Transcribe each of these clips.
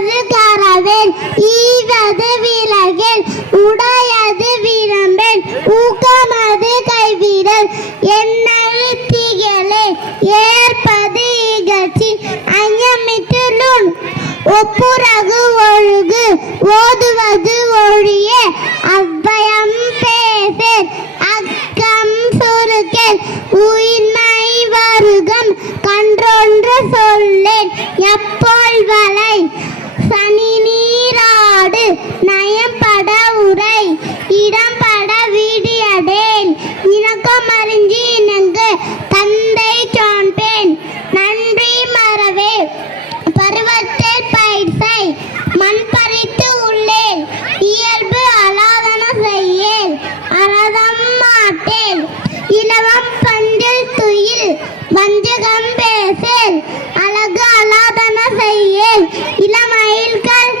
ஈவது கரவேல் ஈவது விலகேல் உடையது விரம்பேல் ஊக்கமது கைவிரல் என்னழுத்திகளே ஏற்பது இகழ்ச்சி ஐயமிட்டுளுன் ஒப்புரகு ஒழுகு ஓதுவது ஒழிய அவ்வயம் பேசேல் அக்கம் சுருக்கேல் உயிர்மை வருகம் கன்றொன்று சொல்லேன் எப்போல் வலை சனி நீராடு நயம்பட உரை இடம்பட விடியடேல் இணக்கம் அறிஞ்சி இணங்கு தந்தை காண்பேன் நன்றி மறவே பருவத்தில் பயிர்சை மண் பறித்து உள்ளேன் இயல்பு அலாதன செய்யேல் அறதம் மாட்டேன் இலவம் பண்டில் துயில் வஞ்சகம் பேசேல் அழகு அலாதன செய்யேல் இளமயில்கள்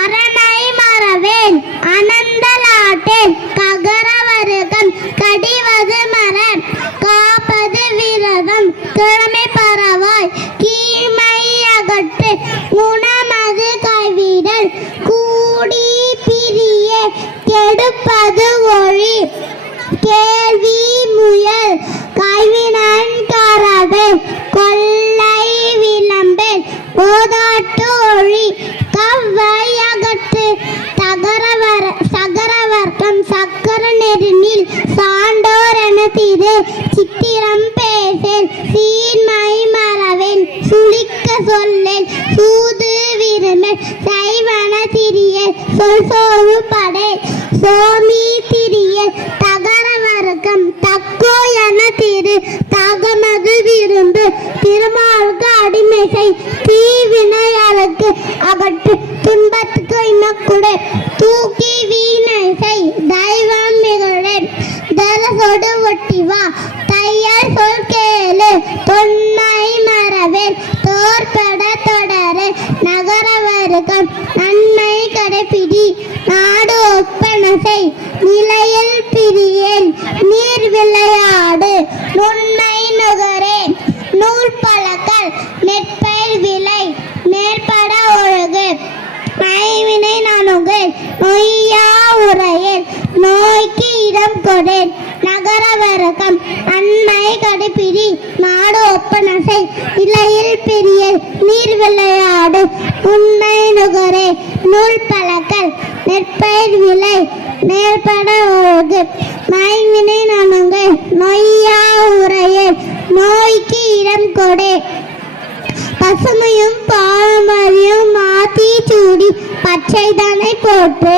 அரணை மறவேன் அனந்தலாட்டேன் ககர வருகம் கடிவது மரம் காப்பது விரதம் திறமை பரவாய் கீழ்மை அகற்று குணமது கைவிடல் கூடி பிரிய கெடுப்பது ஒழி கேள்வி முயல் கைவினன் கரவேல் கொள்ளை விளம்பேல் போதாட்டு ஒழி கவ்வை அகற்று சகரவர்க்கம் சக்கர நெருநில் சாண்டோர் என திரு சித்திரம் பேசேல் சீன்மை மறவேன் சுளிக்க சொல்லேல் சூது விரும்பேல் சைவன திரியல் சொல் சோறு படை சோமி திரியல் தகரவர்க்கம் தக்கோ என திரு தகமது விரும்பு திருமாலுக்கு அடிமை செய் தீவினையாளுக்கு அகற்று துன்பத்துக்கு இனக்குடு தூக்கி வீணை செய் தெய்வம் மிகுழேன் தரசொடு ஒட்டி வா தையல் சொல் கேளு தொன்மை மறவேல் தோற்பட தொடரு நகர வருகம் நன்மை கடைப்பிடி நாடு ஒப்பன செய் நிலையில் பிரியேன் நீர் விளையாடு நுண்மை நுகரேன் நூல் பழக்கல் நெற்பயிர் விலை மேற்பட ஒழுகு மைவினை நானுகு நொய்யா உரையேன் நோய்க்கு இடம் கொடேன் நகர வருகம் நன்மை கடைப்பிடி நாடு ஒப்பனசை இலையில் பிரியல் நீர் விளையாடு உண்மை நுகரே நூல் பழக்கல் நெற்பயிர் விலை மேற்பட ஒழுகு மைவினை நானுகு நொய்யா உரையேன் நோய்க்கு இடம் கொடே பசுமையும் பாரம்பரியம் மாத்தி சூடி பச்சைதனை போட்டு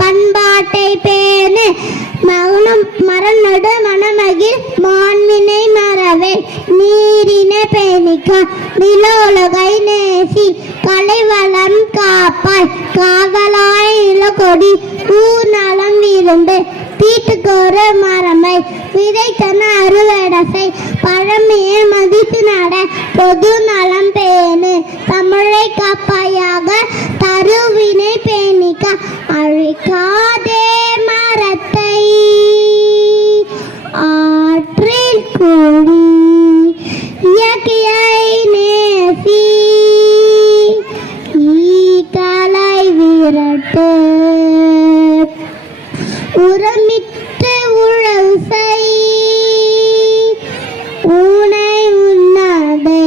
பண்பாட்டை பேணு மரநடு மணமகிழ் மாண்பினை மறவே நீரினை பேணிக்க நிலோலகை நேசி கலைவளம் காப்பாய் காவலாய் இளகொடி ஊர் நலம் விரும்பு வீட்டுக்கொரு மரமை விதைத்தன அறுவடசை பழமையை மதித்து நட பொது நலம் பேணு தமிழை காப்பாயாக தருவினை பேணிக்க அழிக்காதே மரத்தை ஆற்றில் கூடி இயற்கையை நேசி ஈக்களை விரட்டு உரமிட்டு உழவு செய் உனை உன்னடை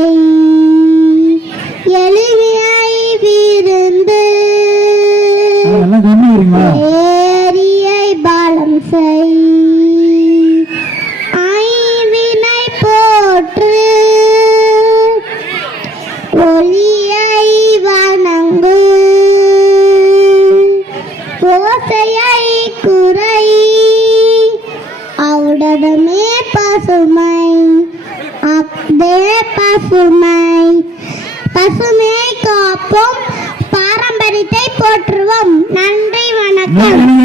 எளிமையை விருந்து ஏரியை பாலம் செய் ஐவினை போற்று ஒளியை வணங்கு ஓசையை குறை அவுடமே பசுமை அப்தே பசுமை காப்போம் பாரம்பரியத்தை போற்றுவோம். நன்றி, வணக்கம்.